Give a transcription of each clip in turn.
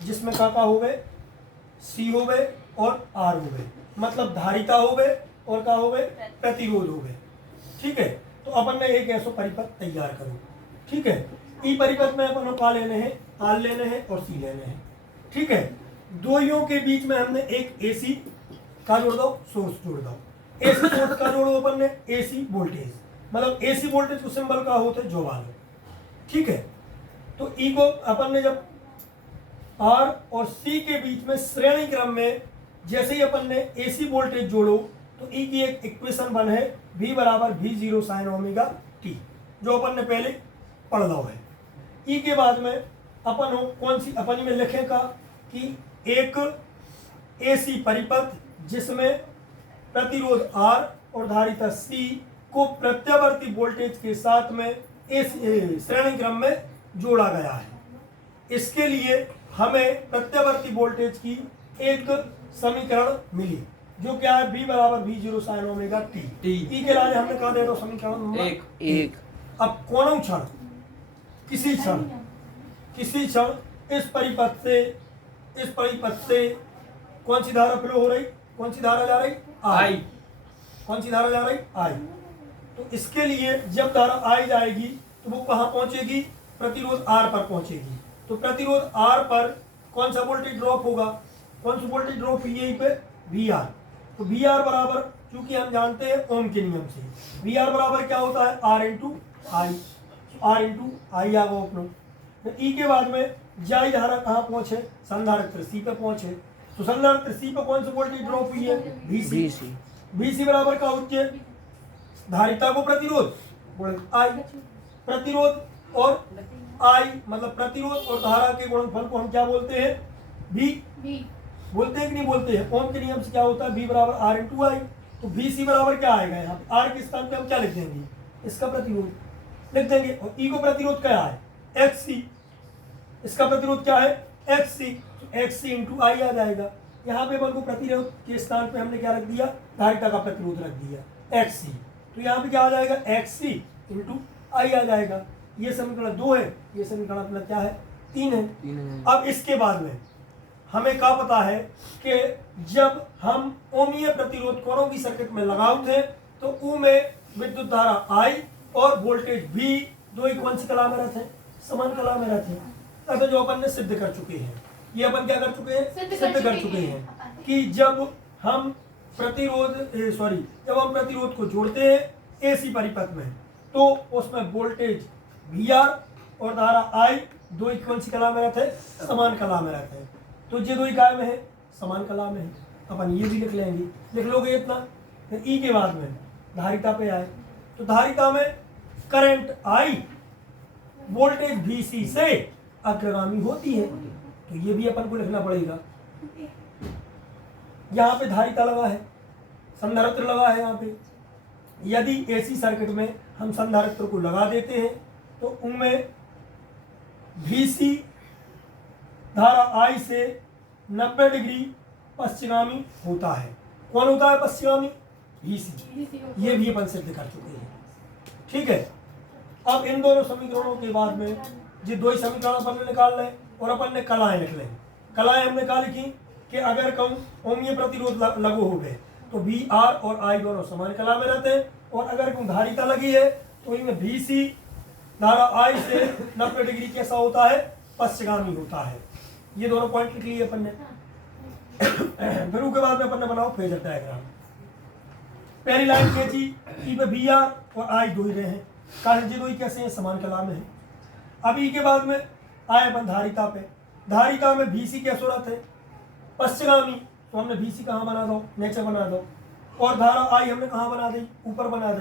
जिसमें का हो गए, सी हो गए और आर हो गए, मतलब धारिता हो गए और का हो गए, प्रतिरोध हो गए। ठीक है, तो अपन ने एक ऐसा परिपथ तैयार करो। ठीक है, ई परिपथ में अपन को लेने हैं, आर लेने हैं और सी लेने हैं। ठीक है, दोइयों के बीच में हमने एक एसी का जोड़ दो, सोर्स जोड़ दो। एसी सोर्स का जोड़ो अपन ने एसी वोल्टेज, मतलब एसी वोल्टेज को सिंबल का होता है जो वाले। ठीक है, तो ई को अपन ने जब आर और सी के बीच में श्रेणी क्रम में जैसे ही अपन ने एसी वोल्टेज जोड़ो तो ई की एक इक्वेशन बन है V बराबर V0 साइन ओमेगा टी, जो अपन ने पहले पढ़ लो है। ई के बाद में अपन हो कौन सी अपन में लिखेगा कि एक एसी परिपथ जिसमें प्रतिरोध R और धारिता C को प्रत्यावर्ती वोल्टेज के साथ में इस श्रेणी क्रम में जोड़ा गया है। इसके लिए हमें प्रत्यावर्ती वोल्टेज की एक समीकरण मिली जो क्या है V बराबर V0 साइन ओमेगा टी। ई के लिए हमने कहा दे दो समीकरण नंबर एक। अब कौन क्षण किसी क्षण इस परिपथ से कौन सी धारा फ्लो हो रही, कौन सी धारा जा रही, आई। कौन सी धारा जा रही, आई। तो इसके लिए जब धारा आई जाएगी तो वो कहाँ पहुंचेगी, प्रतिरोध आर पर पहुंचेगी। तो प्रतिरोध आर पर कौन सा वोल्टेज ड्रॉप होगा, कौन सा वोल्टेज ड्रॉप यही पे वी आर। तो वी आर बराबर, चूंकि हम जानते हैं ओम के नियम से, वी आर बराबर क्या होता है, R into I. R into I आ गो अपना। तो ई के बाद में जाई धारा कहाँ पहुंचे, संधारित्र सी पे पहुंचे। तो संधारित्र सी पे कौन सा वोल्टेज ड्रॉप हुई है, वीसी। वीसी बराबर क्या होती है, धारिता को प्रतिरोध आई, प्रतिरोध और आई मतलब प्रतिरोध और धारा के गुणनफल को हम क्या बोलते हैं, भी बोलते हैं कि नहीं बोलते हैं। ओम के नियम से क्या होता है, V बराबर आर इंटू आई। तो VC बराबर क्या आएगा, यहाँ पे आर के स्थान पे हम क्या लिख देंगे, इसका प्रतिरोध लिख देंगे। और ई को प्रतिरोध क्या है, XC। इसका प्रतिरोध क्या है, XC। तो XC इंटू आई आ जाएगा। यहाँ पे अपन को प्रतिरोध के स्थान पे हमने क्या रख दिया, धारिता का प्रतिरोध रख दिया XC। तो यहाँ पे क्या आ जाएगा, XC इंटू आई आ जाएगा। ये समीकरण 2 है, ये समीकरण अपना क्या है, 3 है। अब इसके बाद में हमें क्या पता है कि जब हम ओमीय प्रतिरोध कोरों की सर्किट में लगाते हैं तो ऊ में विद्युत धारा I और वोल्टेज V दो ही कौन सी कला में रहते हैं, समान कला में रहते हैं। अतः जो अपन ने सिद्ध कर चुके हैं, ये अपन क्या कर चुके हैं, सिद्ध कर चुके हैं कि जब हम प्रतिरोध को जोड़ते हैं एसी परिपथ में तो उसमें वोल्टेज VR और धारा I दो ही कौन सी कला में रहते हैं, समान कला में रहते हैं। तो ये दो ही काय में है, समान कला में है। अपन ये भी लिख लेंगे, लिख लोगे इतना। फिर ई के बाद में धारिता पे आए तो धारिता में करंट I वोल्टेज VC से अग्रगामी होती है। तो ये भी अपन को लिखना पड़ेगा। यहाँ पे धारिता लगा है, संधारित्र लगा है। यहाँ पे यदि एसी सर्किट में हम संधारित्र को लगा देते हैं तो उनमें VC धारा I से 90 डिग्री पश्चिमामी होता है। कौन होता है पश्चिमामी, VC। ये भी अपन सिद्ध कर चुके हैं। ठीक है, अब इन दोनों समीकरणों के बाद में ये दो ही समीकरण अपन ने निकाल लें और अपन ने कलाएं लिख लें। कलाएं हमने क्या लिखी कि अगर कम ओमीय प्रतिरोध लागू हो गए तो VR और I दोनों समान कला में रहते हैं, और अगर कम धारिता लगी है तो इनमें VC धारा I से 90 डिग्री कैसा होता है, पश्चिमामी होता है। ये दोनों पॉइंट लिख लिए अपन ने। फिर उसके बाद में अपन ने बनाओ फेजर डायग्राम। पहली लाइन खींची, ई पे VR और I दो ही रहे हैं, कारण जी दो ही कैसे हैं, समान कला में है। अब ई के बाद में आए अपन धारिता पे। धारिता में VC क्या सूरत है, पश्चिमामी। तो हमने VC कहाँ बना दो, नीचे बना दो। और धारा I हमने कहाँ बना दी, ऊपर बना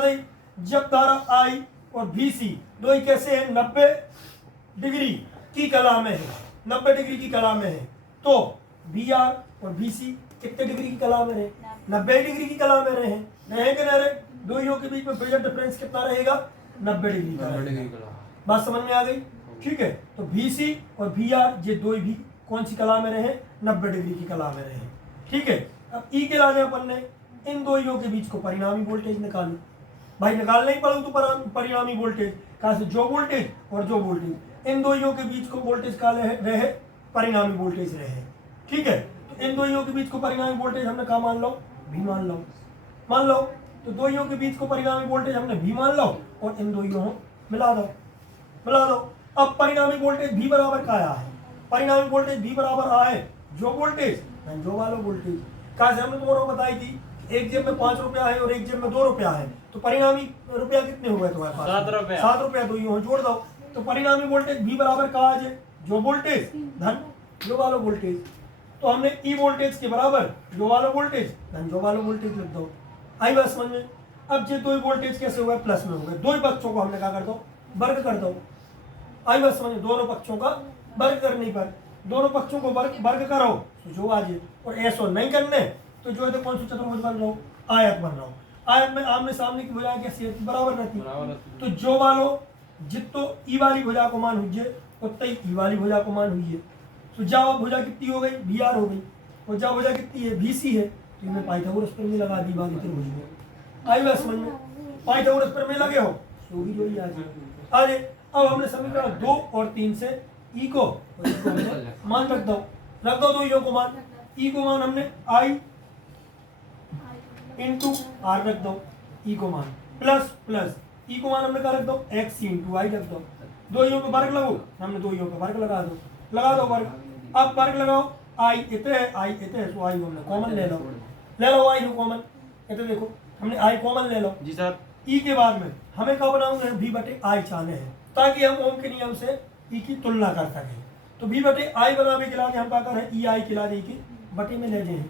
दी। जब धारा I और VC दो ही कैसे हैं, 90 डिग्री की कला में है, 90 डिग्री की कला में है। तो VR और VC कितने डिग्री की कला में रहे, 90 डिग्री की कला में रहे कि नहीं रहे। दोनों के बीच में फेजर डिफरेंस कितना रहेगा, 90 डिग्री का रहेगा। बात समझ में आ गई। ठीक है, तो VC और VR ये दो भी कौन सी कला में रहे, 90 डिग्री की कला में रहे। ठीक है, अब ई के लाने अपन ने इन दोनों के बीच को परिणामी वोल्टेज निकाली। भाई निकालना ही पड़े तो परिणामी वोल्टेज कहाँ से, जो वोल्टेज और जो वोल्टेज, इन दोनों के बीच को वोल्टेज का रहे परिणामी वोल्टेज रहे। ठीक है, तो इन दोइयों के बीच को परिणामी वोल्टेज हमने कहा मान लो भी मान लो तो दोइयों के बीच को परिणामी वोल्टेज हमने भी मान लो और इन दोइयों मिला दो। अब परिणामी वोल्टेज भी बराबर का आया है, परिणामी वोल्टेज भी बराबर आया है जो वोल्टेज जो वाला वोल्टेज कहा से हमने तुम्हारा बताई थी। एक जेब में 5 रुपया है और एक जेब में 2 रुपया है, तो परिणामी रुपया कितने हुए तुम्हारे पास? 7 रुपया। दोइयों जोड़ दो तो परिणामी वोल्टेज भी बराबर का आज है जो वोल्टेज धन जो वाला वोल्टेज। तो हमने ई वोल्टेज के बराबर जो वाला वोल्टेज धन जो वाला वोल्टेज लिख दो। आई बात समझ में? अब ये दो वोल्टेज कैसे हुआ? प्लस में हो गए। दो पक्षों को हमने क्या कर दो? वर्ग कर दो। आई बात समझ? दोनों पक्षों का वर्ग करने पर दोनों पक्षों को वर्ग करो तो जो आ जाए, और ऐसा नहीं करने तो जो है तो कौन सा चतुर्भुज बन रहा हो? आयत बन रहा हो। आयत में आमने सामने की भुजा कैसी बराबर रहती, तो जो वालो जितो ई वाली भुजा को मान हुई उतना ही ई वाली भुजा को मान हुई है। तो जा भुजा कितनी हो गई? बी आर हो गई, और जा भुजा कितनी है? बी सी है। तो इनमें पाइथागोरस प्रमेय लगा दी बाकी त्रिभुज में। आई बात समझ में? पाइथागोरस प्रमेय लगे हो तो भी जो ही आ जाए। अरे अब हमने समीकरण 2 और 3 से ई को मान रख दो दोइयों को मान। ई को मान हमने आई इंटू आर रख दो, ई को मान प्लस ई को मान हमने क्या रख दो? एक्स इंटू आई रख दो। दोइयों को वर्ग लगाओ, हमने दोइयों का वर्ग लगा दो वर्ग। अब वर्ग लगाओ, आई इतने है तो आई हमने कॉमन ले लो आई को कॉमन। इतने देखो हमने आई कॉमन ले लो जी सर। ई के बाद में हमें क्या बनाऊंगे? भी बटे आई चाहने हैं ताकि हम ओम के नियम से ई की तुलना कर सकें। तो भी बटे आई बनाने के लिए हम क्या करें? ई आई के लिए की बटे में ले जाए।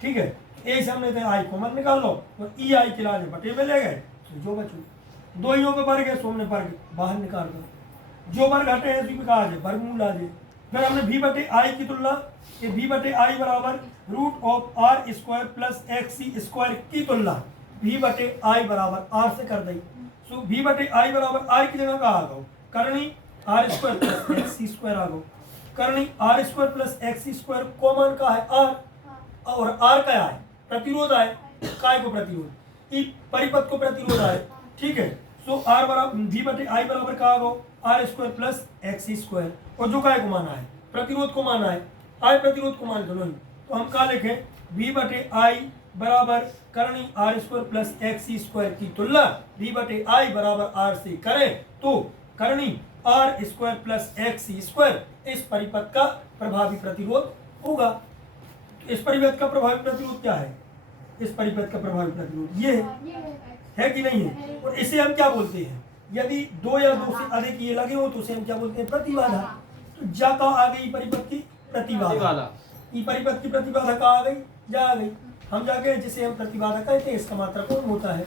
ठीक है, ए से हमने आई कॉमन निकाल लो और ई आई के लिए बटे में ले गए तो जो बचू दोइयों पे वर्ग है सो हमने वर्ग बाहर निकाल दो। जो वर्ग हटे हैं उसी पे कहा जाए वर्गमूल आ जाए। फिर हमने भी बटे आई की तुलना, ये भी बटे आई बराबर root of r square plus x C square की तुलना भी बटे आई बराबर आर से कर दी। सो भी बटे आई बराबर आर की जगह का आ गो करनी are square plus x C square आ गो करनी are square plus x C square common का है आर, और आर का है प्रतिरोध है काय को प्रतिरोध, ई परिपथ को प्रतिरोध है। ठीक है, सो आर बराबर भी बटे आई बराबर का आ गो R square plus x square, और जो काय को माना है? प्रतिरोध को माना है। आई प्रतिरोध को मान दो, तो हम क्या लिखें? भी बटे आई बराबर करनी are square plus x square की तुलना भी बटे आई बराबर आर से करें तो करनी are square plus x square इस परिपथ का प्रभावी प्रतिरोध होगा। तो इस परिपथ का प्रभावी प्रतिरोध क्या है? इस परिपथ का प्रभावी प्रतिरोध ये है कि नहीं है? और इसे हम क्या बोलते हैं? यदि 2 या 2 से अधिक ये लगे हो तो उसे हम क्या बोलते हैं? प्रतिबाधा। तो जा का आ गई परिपथ की प्रतिबाधा, ई परिपथ की प्रतिबाधा का आ गई, जा आ गई। हम जाके जिसे हम प्रतिबाधा कहते हैं इसका मात्रा कौन होता है?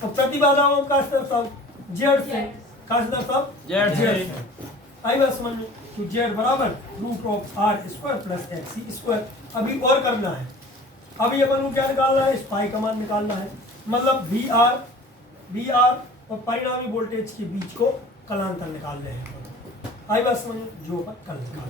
तो प्रतिबाधा हम का दर्शाओ जेड से, का दर्शाओ जेड से। आई बात समझ में? तो जेड बराबर root of r square plus x square. अभी और करना है, अभी अपन को क्या निकालना है? इस पाई का मान निकालना है। मतलब वी आर और परिणामी वोल्टेज के बीच को कलांतर निकाल रहे हैं। आई बात समझ? जो अपन कल निकाल